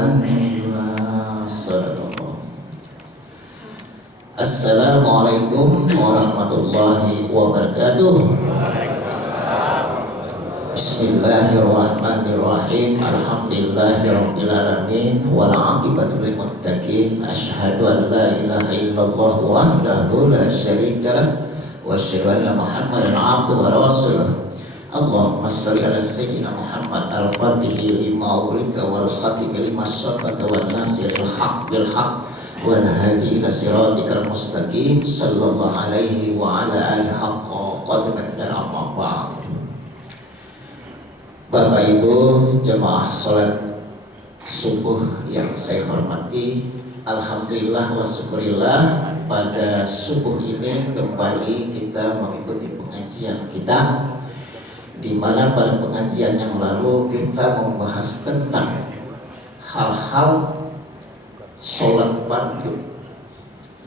Alhamdulillah. Assalamualaikum warahmatullahi wabarakatuh. Bismillahirrahmanirrahim. Alhamdulillahirabbil alamin wal 'aqibatu lil muttaqin. Asyhadu an la ilaha illallah wahdahu la syarikalah wa asyhadu anna Muhammadan 'abduhu wa rasuluh. Allahumma shalli ala sayyidina Muhammad al-fatihi lima ughliqa wal khatimi lima sabaqa wan nasiril haqq bil haqq wal hadi ila siratikal mustaqim sallallahu alaihi wa ala alihi haqqa qadrihi dan amma ba'd. Bapak Ibu jemaah salat subuh yang saya hormati, alhamdulillah wa syukurillah, pada subuh ini kembali kita mengikuti pengajian kita, di mana pada pengajian yang lalu kita membahas tentang hal-hal sholat fardu,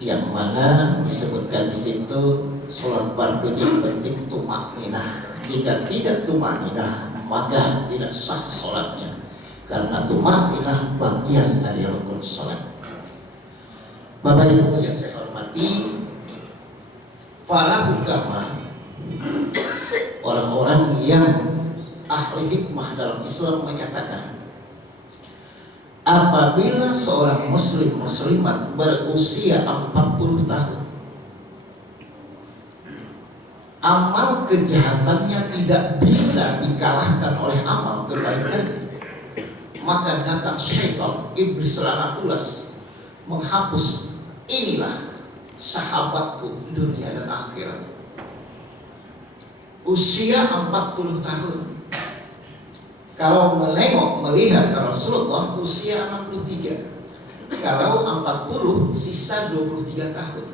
yang mana disebutkan di situ sholat fardu yang penting tumakninah. Jika tidak tumakninah maka tidak sah sholatnya, karena tumakninah bagian dari rukun sholat. Bapak Ibu yang saya hormati, para hukama, orang-orang yang ahli hikmah dalam Islam menyatakan, apabila seorang muslim muslimat berusia 40 tahun, amal kejahatannya tidak bisa dikalahkan oleh amal kebaikannya, maka datang syaitan, iblis laknatullah, menghapus, inilah sahabatku dunia dan akhirat. Usia 40 tahun. Kalau melihat Rasulullah usia 63. Kalau 40 sisa 23 tahun.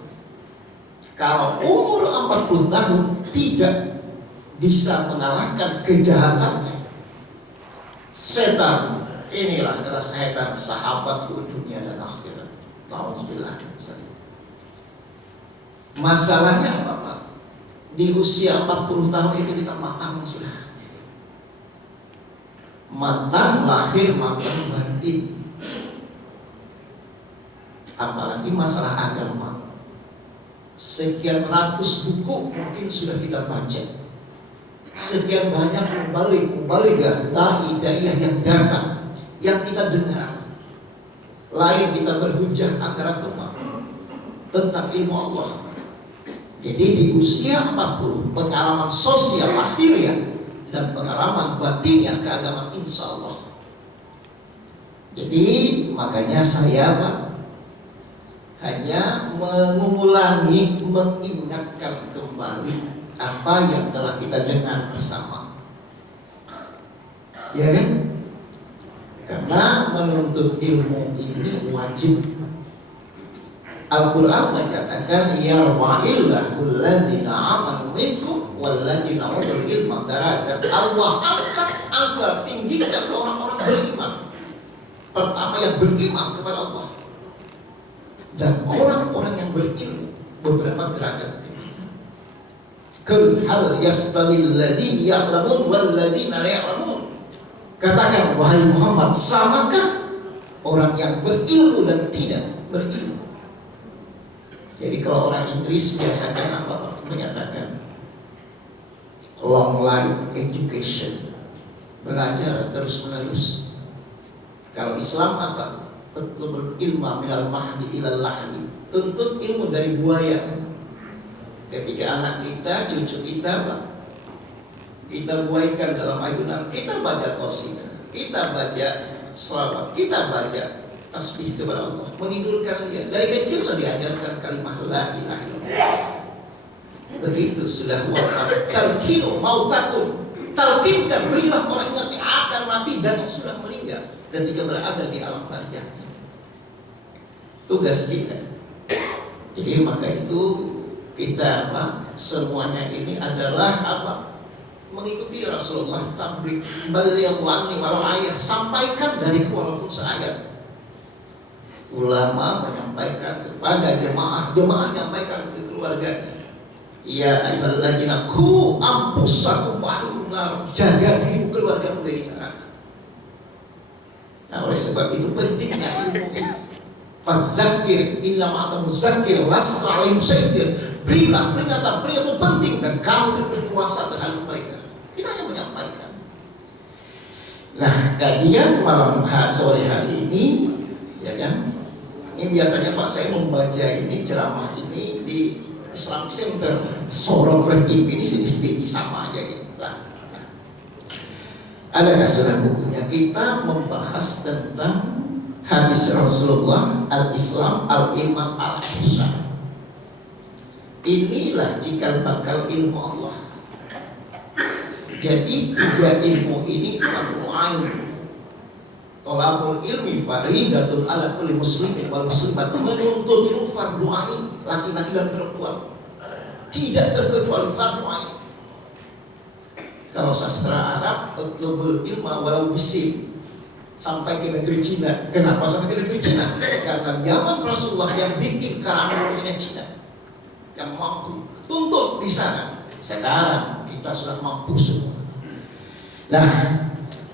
Kalau umur 40 tahun tidak bisa mengalahkan kejahatannya, setan, inilah adalah setan sahabatku dunia dan akhirat. Nauzubillah. Masalahnya apa, Pak? Di usia 40 tahun itu kita matang sudah. Matang lahir, matang batin. Apalagi masalah agama. Sekian ratus buku mungkin sudah kita baca. Sekian banyak mubaligah, da'i, daiyah yang datang, yang kita dengar. Lain kita berhujah antara teman tentang ilmu Allah. Jadi di usia 40, pengalaman sosial lahiriah dan pengalaman batinnya keagamaan insya Allah. Jadi makanya saya, Pak, hanya mengulangi, mengingatkan kembali apa yang telah kita dengar bersama, ya kan? Karena menuntut ilmu ini wajib. Al-Quran menyatakan yarfa'illahu alladzina amanu minkum walladzina utul ilma darajat. Allah angkat tinggikan orang-orang beriman. Pertama yang beriman kepada Allah, dan orang-orang yang berilmu beberapa derajat. Kul hal yastawil ladzi ya'lamun wal ladzina la ya'lamun. Katakan wahai Muhammad, samakah orang yang berilmu dan tidak berilmu? Jadi kalau orang Inggris biasakan apa? Menyatakan long life education, belajar terus menerus. Kalau Islam apa? Tuntut ilmu minal mahdi ilal lahdi, tuntut ilmu dari buaya. Ketika anak kita, cucu kita, Pak, kita buaikan dalam ayunan, kita baca qasidah, kita baca selawat, kita baca tasbih kepada Allah, menghidurkan dia. Dari kecil sudah diajarkan kalimat la ilaha illallah. Begitu sudah wafat, talqinu mautakum, talqinkan, berilah orang ingat yang akan mati dan yang sudah meninggal ketika berada di alam barzahnya. Tugas kita. Jadi maka itu kita, apa, semuanya ini adalah apa? Mengikuti Rasulullah, tabligh, baligh anni walau ayat, sampaikan dariku walaupun seayat. Ulama menyampaikan kepada jemaah, jemaah menyampaikan ke keluarganya. Ya ayyuhalladzina qu anfusakum wa ahlikum nar, jaga dirimu, keluargamu dari neraka. Nah, oleh sebab itu pentingnya ilmu ini. Fadzakir illa ma'ata muzakkir lasra alayhim syaitir. Berilah peringatan penting dan kamu tidak berkuasa terhadap mereka. Kita hanya menyampaikan. Nah, kajian malam sore hari ini, ya kan? Ini biasanya Pak saya membaca ini ceramah ini di Islamic Center Sorong TV ini sedikit sama aja gitu. Nah, adakah sudah bukunya? Kita membahas tentang hadis Rasulullah, al-Islam, al-Iman, al-Ihsan. Inilah cikal bakal ilmu Allah. Jadi 3 ilmu ini fardu ain. Thalabul ilmi faridatun ala kulli muslimin wal muslimat. Menuntut ilmu fardu ain, laki-laki dan perempuan. Tidak terkecuali fardu ain. Kalau sastra Arab, utlubul ilma walau bisin. Sampai ke negeri Cina. Kenapa sampai ke negeri Cina? Karena zaman Rasulullah yang bikin karangannya Cina, yang mampu tuntut di sana. Sekarang kita sudah mampu semua. Nah,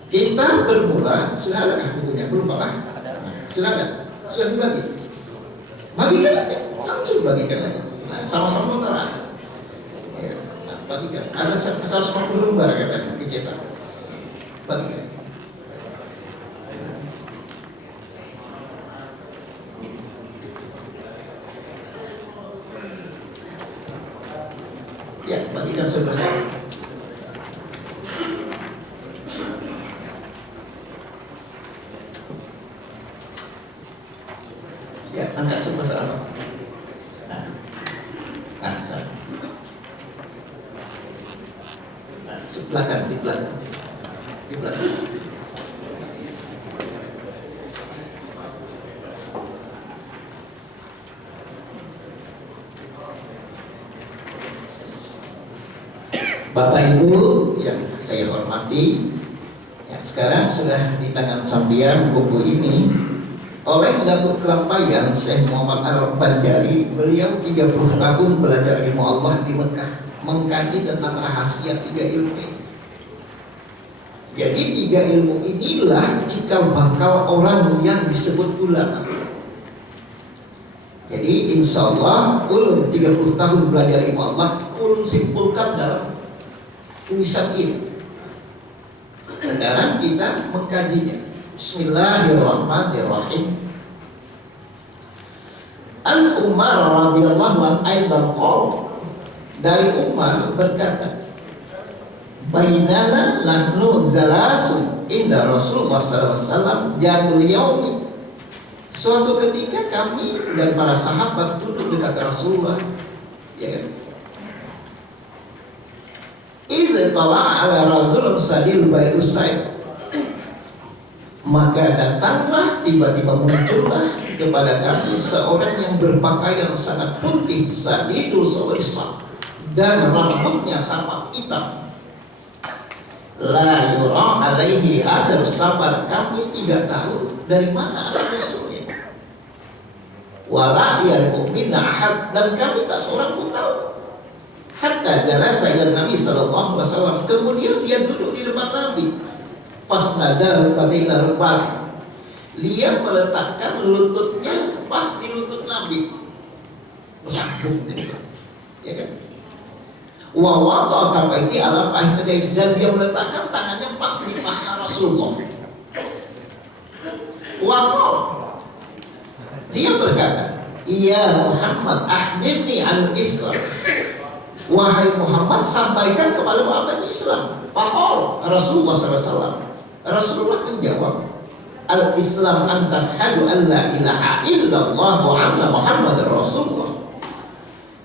kita bermula. Sudah ada bukunya? Belum Pak? Sudah ada? Sudah dibagi? Bagikan aja. Langsung bagikan aja. Nah, sama-sama menerang. Ya, nah, bagikan. Ada 150 lembar katanya dicetak. Bagikan. Ya, bagikan sebenarnya. Ya, angkat sebelah sana. Nah, sana. Nah, sebelah kan, di belakang. Di belakang. Bapak Ibu yang saya hormati, ya, sekarang sudah di tangan sampean buku ini oleh Datuk Kelampayan Syekh Muhammad Al-Banjari. Beliau 30 tahun belajar ilmu Allah di Mekah, mengkaji tentang rahasia 3 ilmu ini. Jadi 3 ilmu inilah cikal bakal orang yang disebut ulama. Jadi insya Allah ulun 30 tahun belajar ilmu Allah, ulun simpulkan dalam tulisan ini. Sekarang kita mengkajinya. Bismillahirrahmanirrahim. An Umar radhiyallahu an aidan qala, dari Umar berkata, bainana nahnu zalasun inda Rasulullah sallallahu alaihi wasallam jadul yaumi. Suatu ketika kami dan para sahabat duduk dekat Rasulullah, ya kan? Idza tala'a ala rajulun sadil baitus said, maka datanglah tiba-tiba muncullah kepada kami seorang yang berpakaian sangat putih, sadidul sawisah, dan rambutnya sangat hitam. La yura alaihi asar safar, kami tidak tahu dari mana asal usulnya. Wala yarfu minna ahad, dan kami tak seorang pun tahu. Hatta jalasa ila Nabi sallallahu alaihi wasallam, kemudian dia duduk di depan Nabi. Pas nada rubatina rubati, dia meletakkan lututnya pas di lutut Nabi, bersambung gitu, ya kan? Wa wada'a kafaiti ala fakhidai, dan dia meletakkan tangannya pas di paha Rasulullah. Wa qala, dia berkata, "Ya Muhammad, akhbirni an Islam." Wahai Muhammad, sampaikan kepada Muhammad Islam. Faqala Rasulullah SAW, Rasulullah menjawab, al-Islam an tashhadu an la ilaha illallah wa anna Muhammadar Rasulullah.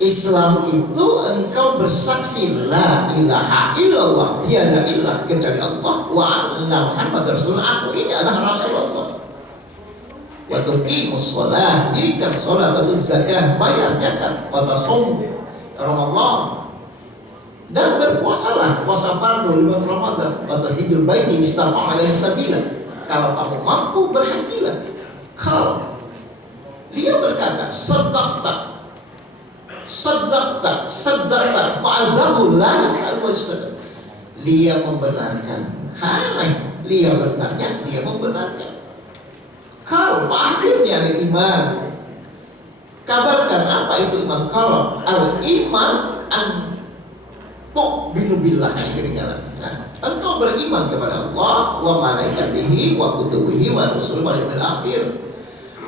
Islam itu engkau bersaksi la ilaha illallah, tiada ilah kecuali Allah, wa anna Muhammadar Rasulullah, aku ini adalah Rasulullah. Wa tuqimus shalah, dirikan salat, wa zakah, bayar zakat, wa tasum Ramadan, dan berpuasalah, puasa fardu di bulan Ramadan, wa tahijjul baiti istata'a alaihi sabila, kalau kamu mampu berhajilah. Kalau dia berkata sadaqta fa'azahu la yas'al wajhaka, dia membenarkan. Dia bertanya, dia membenarkan. akhbirni anil iman. Kabarkan apa itu iman. Kalau al-iman an tu'minu billah, ini ketinggalan. Nah, engkau beriman kepada Allah wa malaikatihi wa kutubihi wa rusulihi wal yaumil akhir.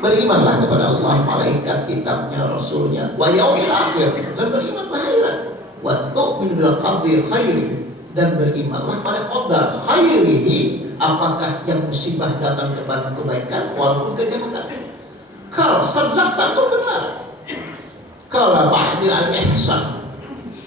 Berimanlah kepada Allah, malaikat, kitabnya, rasulnya, wa yaumil akhir, dan beriman pada akhirat. Wa tu'minu bil qadri khairi, dan berimanlah pada qadar khairihi, apakah yang musibah datang kepada kebaikan walaupun kejahatan. Kalau sedang takut benar. Kalau ba'dil al-ihsan,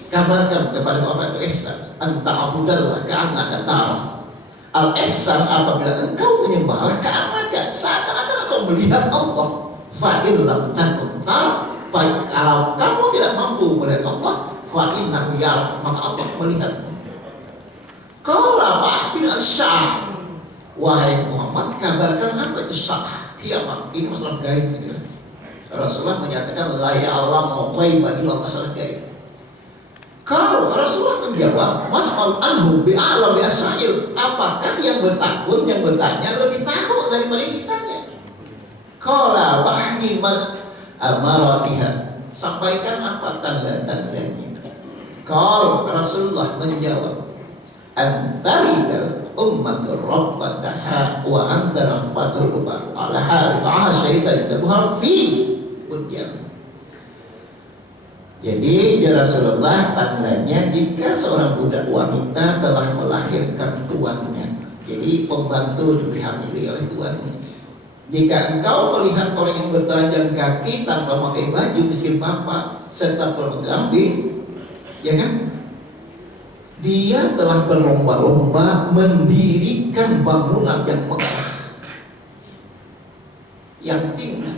kabarkan kepada apa itu ihsan. Anta'abudallah ka'annaka tarah. Al-ihsan apabila engkau menyembahlah ka'annaka, seakan-akan engkau melihat Allah. Fa'il lam takun tarah, kalau kamu tidak mampu melihat Allah, fa'innahu yarah, maka Allah melihatmu. Kalau ba'dil al-syah, wahai Muhammad, kabarkan apa itu syah, kiamat. Ini masalah gaib. Rasulullah menyatakan la ya'lamu ghaiba illa masalah gaib. Kalau Rasulullah menjawab mas'al anhu bi'alam bi'asa'il, apakah yang bertakun, yang bertanya lebih tahu daripada yang ditanya. Qala ba'di man amaratiha, sampaikan apa tanda-tandanya. Kalau Rasulullah menjawab antaridal ummatur rabbataha wa anta rahfatul ubar ala harith asyaita istabuha fi bunyan. Jadi ya Rasulullah, tandanya jika seorang budak wanita telah melahirkan tuannya, jadi pembantu dihamili oleh tuannya. Jika engkau melihat orang yang bertelanjang kaki tanpa memakai baju, miskin bapak serta berkambing, ya kan, dia telah berlomba-lomba mendirikan bangunan yang megah, yang tinggi.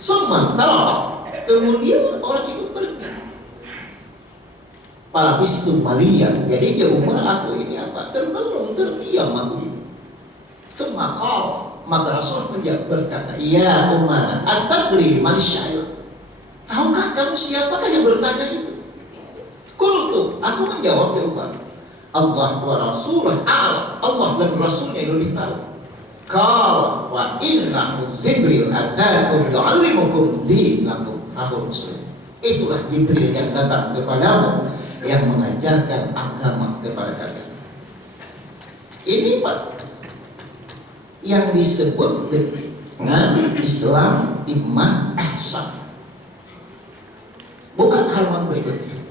Sementara kemudian orang itu pergi. Para bistu malia, jadi dia umur aku ini apa? Terbelung, terdiam aku ini. Semakal, maka Rasul berkata, ya Umar, atadri man syai'un. Tahukah kamu siapakah yang bertanya itu? Kultu, aku menjawab ya Umar, Allah wa Rasulullah a'lam, Allah dan Rasulnya yang lebih tahu. Qala fa innahu Jibril atakum yu'allimukum dinakum, rahu Muslim. Itulah Jibril yang datang kepadamu, yang mengajarkan agama kepada kalian. Ini Pak yang disebut dengan Islam, iman, ihsan. Bukan halaman berikutnya.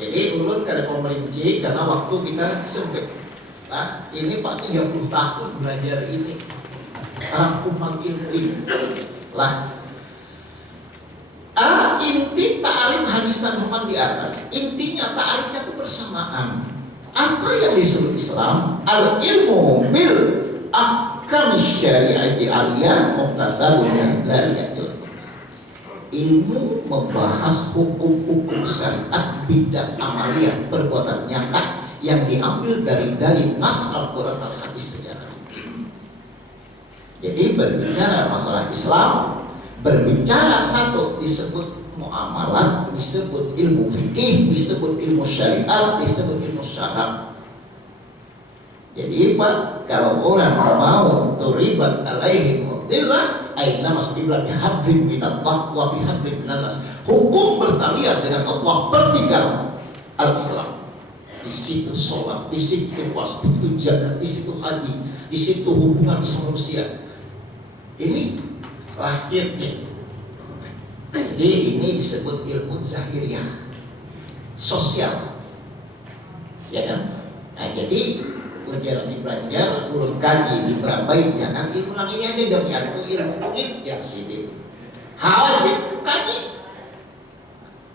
Jadi ulun kada mau merinci karena waktu kita sempit. Nah, ini pasti 30 tahun belajar ini, rangkuman ilmu ini. Lah, inti ta'arif hadis Muhammad di atas, intinya ta'arifnya itu persamaan. Apa yang disebut Islam? Al-ilmu bil ahkam syari'ati aliyah muhtasabun lariyatil. Ilmu membahas hukum-hukum syariat bidang amaliyah, perbuatan nyata yang diambil dari nas Al-Quran dan hadis secara rinci. Jadi berbicara masalah Islam, berbicara satu disebut muamalat, disebut ilmu fikih, disebut ilmu syariat, disebut ilmu syara. Jadi Pak, kalau orang mau turibat alaihi mudillah, aina masbiblah bihablim minallah wa bihablim minannas. Hukum bertalian dengan Allah bertiga al-Islam. Di situ sholat, di situ puasa, di situ zakat, di situ haji, di situ hubungan manusia. Ini lahirnya. Jadi ini disebut ilmu zahiriyah, sosial, ya kan? Nah, jadi ujar di belajar, ulun kaji di berabai, jangan ilmu lang ini aja demi itu ilmu kuit yang sini. Wajib kaji.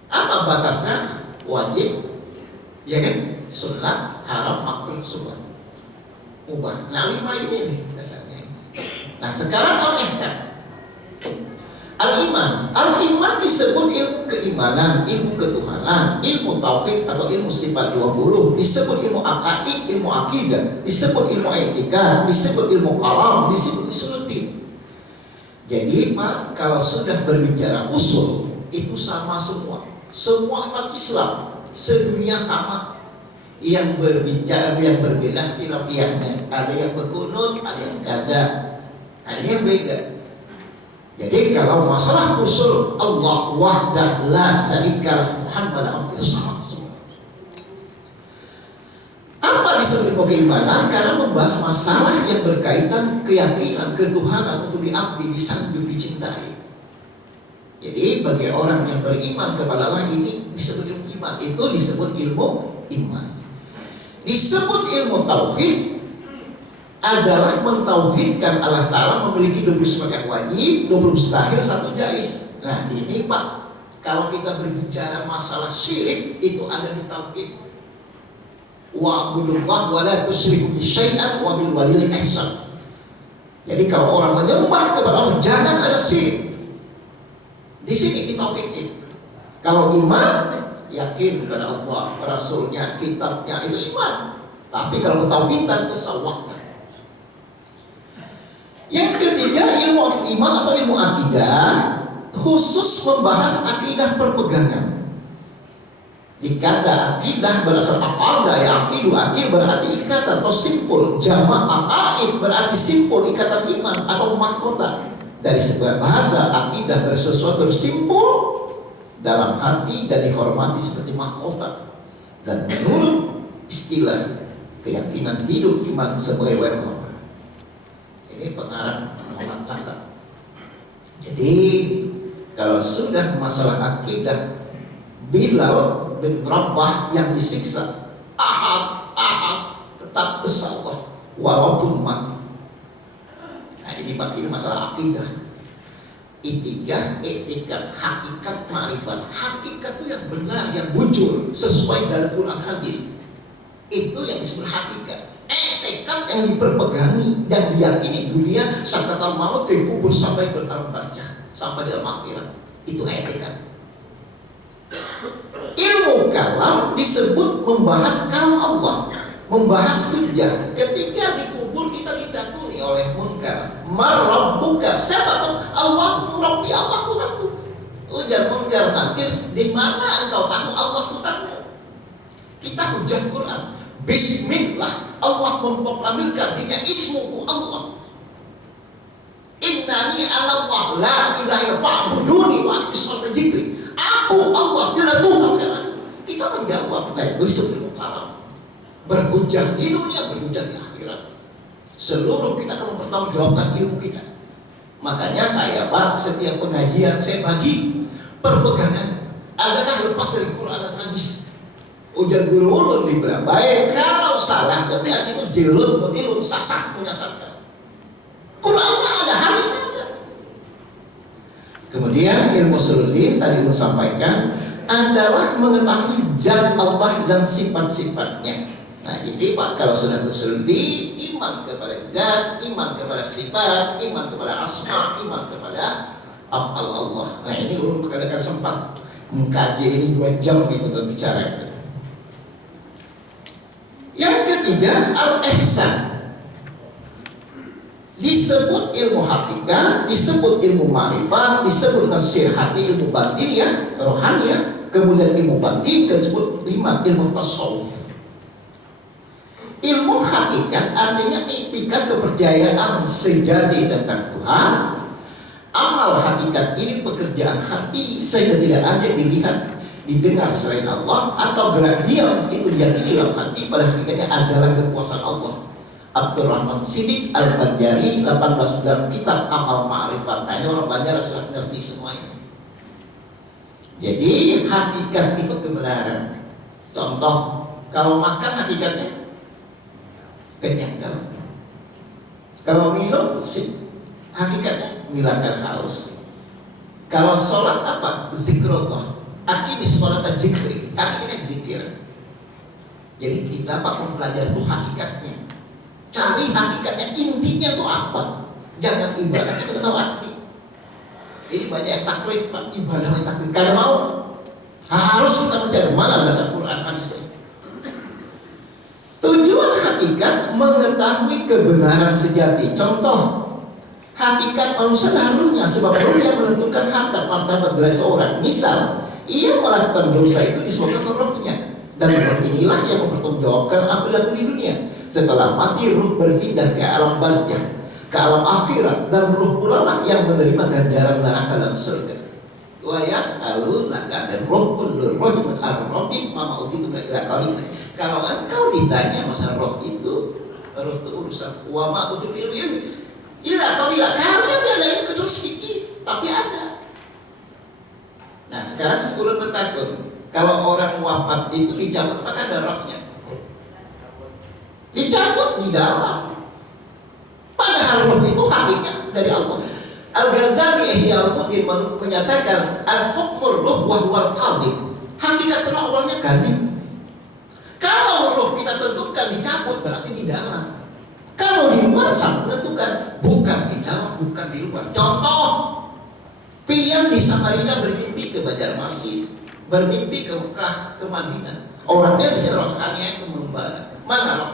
Apa batasnya? Wajib, ya kan? Sunat, haram, makruh, subhan, mubah. Nah 5 ini nih dasarnya. Nah sekarang al-ihsan, al-iman. Al-iman disebut ilmu keimanan, ilmu ketuhanan, ilmu tauhid atau ilmu sifat 20, disebut ilmu akaid, ilmu akidah, disebut ilmu etika, disebut ilmu kalam, disebut usuluddin. Jadi Pak, kalau sudah berbicara usul, itu sama semua. Semua umat Islam sedunia sama. yang berbicara, yang berbeda khilafiyahnya. Ada yang berkunut, ada yang kada. Nah ini yang beda. Jadi kalau masalah usul Allah wahdah la syarikalah Muhammad itu sama semua. Apa disebut keimanan? Karena membahas masalah yang berkaitan keyakinan ketuhanan untuk diabdi, disanjung, dicintai. Jadi bagi orang yang beriman kepada Allah ini disebut ilmu iman. Itu disebut ilmu iman. Disebut ilmu tauhid adalah mentauhidkan Allah Ta'ala, memiliki 29 yang wajib, 20 mustahil, 1 jaiz. Nah ini Pak, kalau kita berbicara masalah syirik, itu ada di tauhid. Wa'budullah wa la tusyriku bihi syai'an wa bil walidayni ihsan. Jadi kalau orang menyembah kepada Allah, jangan ada syirik. Di sini di tauhid ini. Kalau iman, yakin kepada Allah, Rasulnya, kitabnya, itu iman. Tapi kalau ketauhidan, kesawahnya. Yang ketiga, ilmu iman atau ilmu akidah khusus membahas akidah perpegangan. Dikata akidah berasal aqadah, ya akidu, akid berarti ikatan atau simpul. Jamak aqaid berarti simpul, ikatan iman atau mahkota. Dari sebuah bahasa, akidah bersesuatu simpul dalam hati dan dihormati seperti mahkota. Dan menurut istilah keyakinan hidup iman sebagai wajib. Ini pengarang Muhammad Hatta. Jadi kalau sudah masalah akidah, Bilal bin Rabah yang disiksa, ahad tetap bersalah walaupun mati. Nah ini Pak, ini masalah akidah. Itikat, etikat, hakikat, ma'rifat. Hakikat itu yang benar, yang bujur sesuai dari Quran hadis. Itu yang disebut hakikat. Etikat yang diperpegangi dan diyakini dunia sampai maut, dikubur sampai beralam barzah, sampai dalam akhirat. Itu etikat. Ilmu kalam disebut membahas kalam Allah, membahas hujjah. Ketika dikubur kita didakuni oleh munkar. Marabbuka, siapa tuh? Allah Rabbi, Allah Tuhanku. Ujar munkar nakir, di mana engkau tahu Allah Tuhanmu? Kita hujjah Quran. Bismillah, Allah memproklamirkan dirinya, ismuku Allah. Innani Allah la ilaha fa'buduni wa aqimsholata dzikri. Aku Allah, tidak Tuhan sekali. Kita menjawab, nah itu disebut kalam. Berhujjah di dunia, berhujjah di akhirat. Seluruh kita akan mempertanggungjawabkan ilmu kita. Makanya saya Pak, setiap pengajian saya bagi perpegangan. Adakah lepas dari Quran dan hadis? Ujar guru ulun di baik, kalau salah tapi itu dilun sasak menyesatkan. Qurannya ada, hadisnya ada. Kemudian ilmu suludin tadi sampaikan adalah mengetahui zat Allah dan sifat-sifatnya. Nah jadi Pak, kalau sudah usuludin, iman kepada zat, iman kepada sifat, iman kepada asma, iman kepada af'al Allah. Nah ini ulun kadang-kadang sempat mengkaji ini 2 jam itu berbicara itu. Yang ketiga, al-ihsan. Disebut ilmu hakikat, disebut ilmu ma'rifat, disebut nasir hati, ilmu batiniyah, rohaniyah, kemudian ilmu batin, dan disebut 5 ilmu tasawuf. Ilmu hakikat artinya itikat kepercayaan sejati tentang Tuhan. Amal hakikat ini pekerjaan hati sehingga tidak ada yang dilihat, didengar selain Allah, atau gerak diam itu diyakini dalam hati pada hakikatnya adalah kekuasaan Allah. Abdurrahman Siddiq Al-Banjari 18 dalam kitab Amal Ma'rifat. Nah ini orang Banjar sudah ngerti semua ini. Jadi hakikat itu kebenaran. Contoh, kalau makan hakikatnya kenyang kan? Kalau minum sih hakikatnya menghilangkan haus. Kalau sholat apa? Zikrullah. Aqimis sholata dzikri, hakikatnya zikir. Jadi kita Pak mempelajari itu hakikatnya. Cari hakikatnya, intinya itu apa? Jangan ibadah kita tahu arti. Ini banyak yang taklid Pak, ibadah yang taklid. Karena mau harus kita mencari mana dasar Quran hadisnya. Tujuan hakikat mengetahui kebenaran sejati. Contoh, hakikat manusia harusnya sebab Allah yang menentukan harkat martabat dari seorang. Misal ia melakukan dosa itu disebabkan Rabbnya. Dan roh inilah yang mempertanggungjawabkan apa yang di dunia. Setelah mati, ruh berpindah ke alam barzakh, ke alam akhirat, dan ruh pula lah yang menerima ganjaran neraka dan surga. Wa yas'alunaka dan roh kullu roh min ar-rabbik ma utitu min al-qalin. Kalau engkau ditanya masalah roh itu urusan wa ma utitu min ilmi. Illa qalila, karena dia lain kecuali sedikit, tapi ada. Nah, sekarang sebelum bertakun, kalau orang wafat itu dicabut, apakah ada rohnya? Dicabut di dalam. Padahal roh itu hakikatnya dari Allah. Al-Ghazali Ihya Ulumuddin menyatakan al-hukmur ruh wa huwal qadim. Hakikat roh awalnya qadim. Kalau roh kita tentukan dicabut, berarti di dalam. Kalau di luar sang menentukan, bukan di dalam, bukan di luar. Contoh, pian di Samarinda bermimpi ke Banjarmasin, bermimpi ke Mekah, ke Madinah. Orangnya bisa rohaninya itu membara. Mana roh?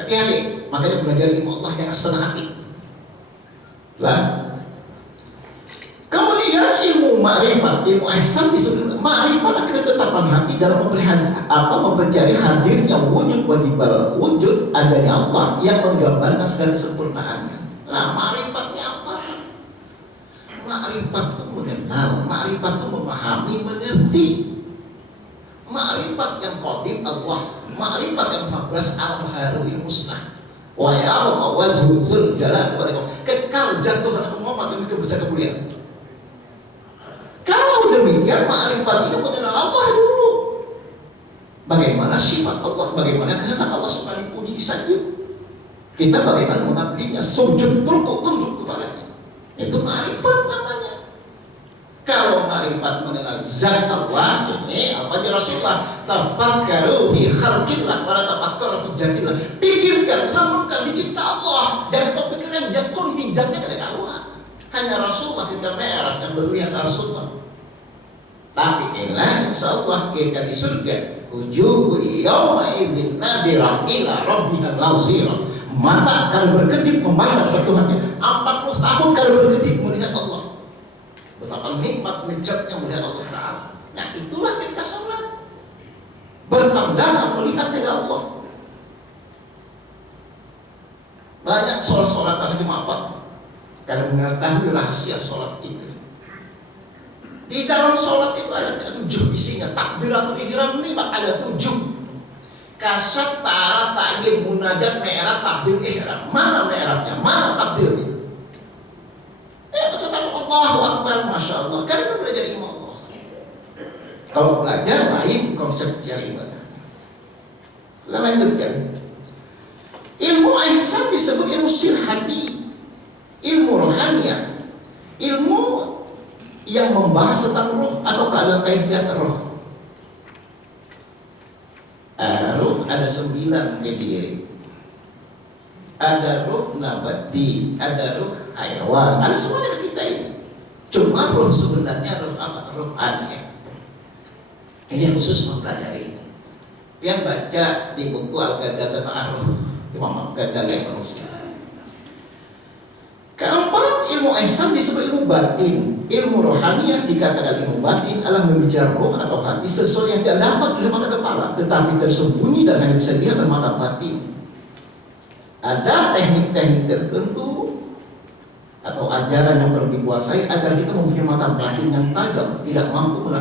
Hati-hati, makanya belajar ilmu Allah yang senang hati. Lah. Kemudian ilmu ma'rifat, ilmu ihsan disebut ma'rifat ketetapan hati dalam mempelajari hadirnya wujud wajibal wujud adanya Allah yang menggambarkan segala kesempurnaannya. Nah, ma'rifatnya apa? Ma'rifat itu mengenal, ma'rifat itu memahami, mengerti. Ma'rifat yang qadim Allah, ma'rifat yang mabras al-baharul musnah. Wa ya'lamu wazhul jalal wa kekal jatuh dan Muhammad demi kebesaran kemuliaan. Kalau demikian, ma'rifat ini mengenal Allah dulu. Bagaimana sifat Allah, bagaimana kehendak Allah supaya dipuji disajud. Kita bagaimana mengabdinya, sujud rukuk tunduk kepadanya. Itu ma'rifat namanya. Kalau ma'rifat mengenal zat Allah ini, apa aja Rasulullah? Tafakkaru fi khalqillah wa la tafakkaru fi jatillah. Pikirkan, renungkan dicipta Allah. Jangan kau pikirkan jatuh hijabnya kepada Allah. Hanya Rasulullah ketika Mi'raj yang berlihat Rasulullah. Tapi kailah insyaallah kita di surga. Wujuhu yawma idzin nadirah ila rabbiha nazirah. Mata akan berkedip memandang kepada Tuhannya. 40 tahun kalau berkedip melihat Allah. Betapa nikmat ngejatnya melihat Allah Ta'ala. Nah, itulah ketika sholat. Berpandangan melihat dengan Allah. Banyak sholat-sholat tadi maaf. Karena mengetahui rahasia sholat itu. Di dalam sholat itu ada 7 isinya. Takbiratul ihram ini ada 7. Kasat, ta'ala, ta'yib, munajat, mi'raj, takbir ihram. Mana mi'rajnya? Mana takbirnya? Maksudnya Allahu Akbar, Masya Allah. Karena belajar ilmu Allah. Kalau belajar lain konsep cari ibadah. Lanjutkan. Ilmu ihsan disebut ilmu sirhati, ilmu rohaniah, ilmu yang membahas tentang roh atau keadaan kaifiat roh. Roh ada 9 diri. Ada roh nabati, ada roh hayawan, ada semuanya kita ini. Cuma roh sebenarnya roh apa? Roh aneh. Ini yang khusus mempelajari ini. Yang baca di buku Al-Ghazali tentang roh, Imam Ghazali yang manusia. Keempat, ilmu ihsan disebut ilmu batin. Ilmu rohaniah dikatakan ilmu batin adalah membicara roh atau hati sesuatu yang tidak dapat oleh mata kepala, tetapi tersembunyi dan hanya bisa dilihat oleh mata batin. Ada teknik-teknik tertentu atau ajaran yang perlu dikuasai agar kita mempunyai mata batin yang tajam, tidak mampu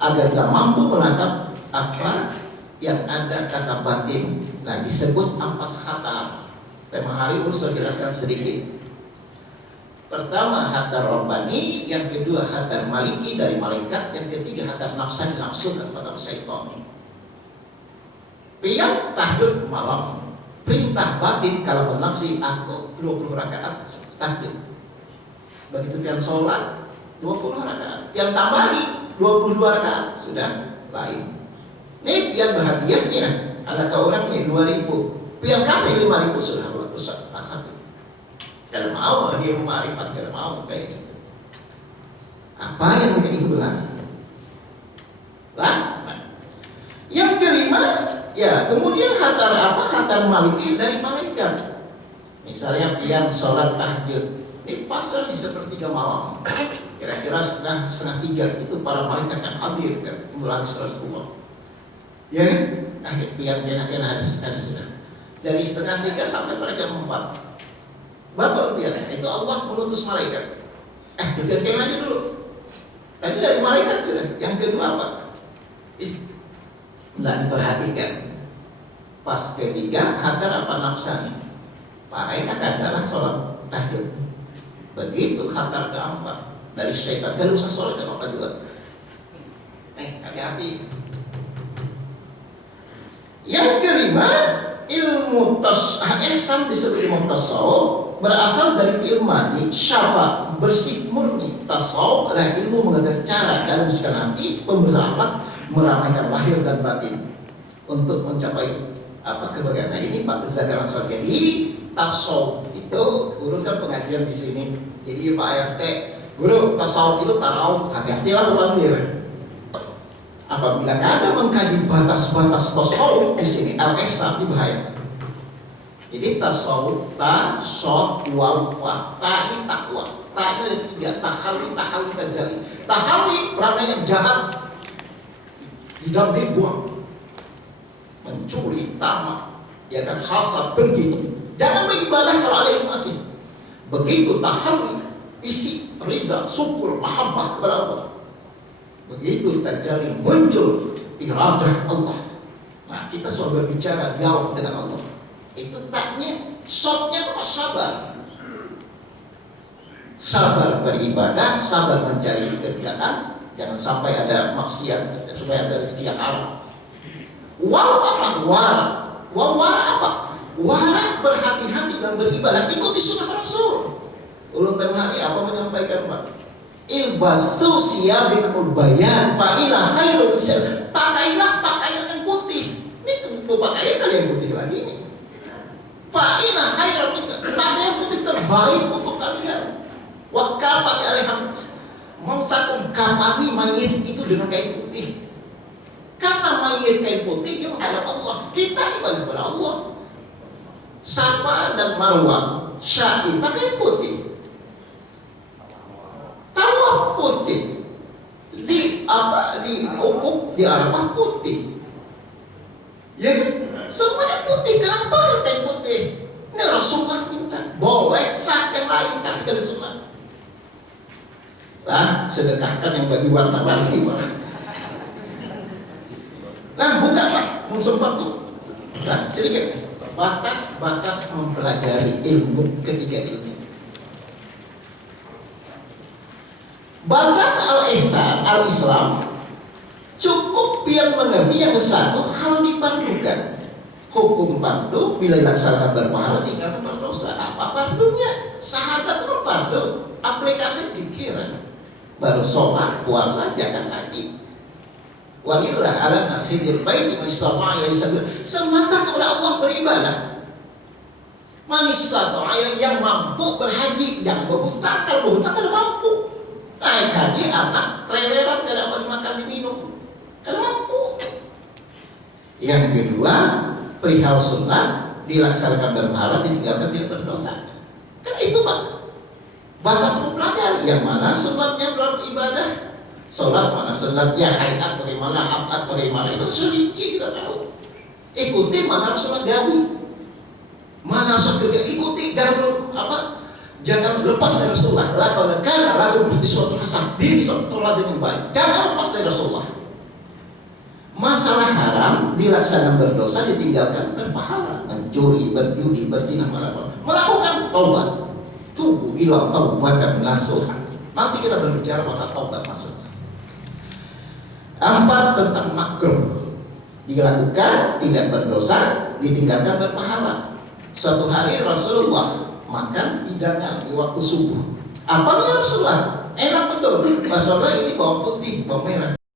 agar tidak mampu menangkap apa yang ada kata batin. Nah, disebut 4 khatar. Tema hari ini saya jelaskan sedikit. Pertama khatar Rabbani, yang kedua khatar Maliki dari malaikat, yang ketiga khatar nafsani nafsukan pada syaitan. Yang tahajud malam, perintah batin kalau bernafsi aku 20 rakaat tahajud. Begitu pian sholat 20 rakaat, pian tambahi 22 rakaat, sudah lain. Ini pian berhadiahnya, ada ke orang ini 2000, pian kasih 5000 sudah rusak akad. Kalau mau dia ma'rifat, kalau mau kayak gitu. Apa yang mungkin itu benar? Lah. Yang kelima, ya kemudian khatar maliki dari malaikat. Misalnya pian sholat tahajud Ini pas di sepertiga malam, kira-kira setengah tiga itu para malaikat akan hadir kan, bulan Rasulullah. Ya kan? Biar kena ada sudah. Dari setengah tiga sampai pada jam 4. Batal biar itu Allah mengutus malaikat. Dikira aja dulu. Tadi dari malaikat sudah. Yang kedua apa? Nggak diperhatikan. Pas ketiga, khatar apa nafsani? Malaikat adalah sholat tahajud. Begitu khatar keempat dari syaitan, kan usah sholat apa juga. Hati-hati. Yang kelima, ilmu ihsan disebut ilmu tasawuf berasal dari fi'il madi syafa, bersih murni. Tasawuf adalah ilmu mengetahui cara dalam sikap hati, berakhlak, meramaikan lahir dan batin untuk mencapai kebahagiaan. Nah, ini Pak Zakaran Soal. Jadi tasawuf itu guru kan pengajian di sini. Jadi Pak RT, guru tasawuf itu tarawih, hati-hatilah bukan diri. Apabila Anda mengkaji batas-batas tasawuf di sini, al-ihsan ini bahaya. Jadi tasawuf, tasawuf, ini takwa. Ta ini ada 3, tahalli, tajali. Tahalli perangai yang jahat, di dalam diri buang, mencuri, tamak, ya kan, hasad, dengki. Jangan beribadah kalau ada yang masih. Begitu tahalli, isi ridha, syukur, mahabbah kepada Allah. Begitu tajali muncul iradah Allah. Nah, kita sudah berbicara dialog dengan Allah. Itu taknya, shotnya apa? Sabar. Sabar beribadah, sabar mencari kerjaan. Jangan sampai ada maksiat, supaya ada rezeki yang halal. Wara apa? Wara berhati-hati dan beribadah, ikuti sunnah Rasul. Ulun tengah hari apa menyampaikan Pak? Ilbasu siyabikumul bayan fa'ilah khairul isyan. Pakailah pakaian yang putih. Ini pakaian kalian putih lagi nih. Fa'ilah khairul isyan. Pakaian putih terbaik untuk kalian. Wa kafani alaihim mautakum, kafani mayit itu dengan kain putih. Karena mayit kain putih dia menghadap Allah. Kita ibadah kepada Allah. Safa dan Marwah, Sya'i pakai putih. Tawaf putih, di Ukuf di Arafah putih, ya semuanya putih. Kenapa kain putih? Ini Rasulullah minta. Boleh sah yang lain, tapi kalau sunnah. Sedekahkan yang bagi warna-warni. Buka Pak, sempat nih. Sedikit batas-batas mempelajari ilmu, ketiga ilmu. Batas al-ihsan, al-Islam cukup biar mengerti yang satu hal diperlukan. Hukum fardu bila dilaksanakan berpahala tinggal berdosa. Apa fardunya? Syahadat itu fardu, aplikasi zikir, baru sholat, puasa, zakat, haji. Walillah ala nasihil baiti man istata'a ilaihi sabila. Semata kepada Allah beribadah. Man istata'a yang mampu berhaji, yang berhutang, kalau berhutang tidak mampu. Naik haji anak traileran tidak dapat dimakan diminum, kalau mampu. Yang kedua, perihal sunnah dilaksanakan berpahala, ditinggalkan tidak berdosa. Kan itu Pak batas mempelajari yang mana sunnahnya dalam ibadah. Sholat mana sunnahnya, hayat bagaimana, abad bagaimana, itu sudah rinci kita tahu. Ikuti mana sholat gawi, mana sholat kerja, ikuti gaul apa. Jangan lepas dari Rasulullah. Lalu di suatu hasan, diri suatu tolak yang baik. Jangan lepas dari Rasulullah. Masalah haram dilaksanakan berdosa, ditinggalkan berpahala. Mencuri, berjudi, berzina, melakukan taubat. Tubuh ila taubatan nasuha. Nanti kita berbicara pasal taubat maksudnya. 4 tentang makruh. Dilakukan tidak berdosa, ditinggalkan berpahala. Suatu hari Rasulullah makan hidangan di waktu subuh. Apa nih Rasulullah? Enak betul. Rasulullah ini bawang putih, bawang merah.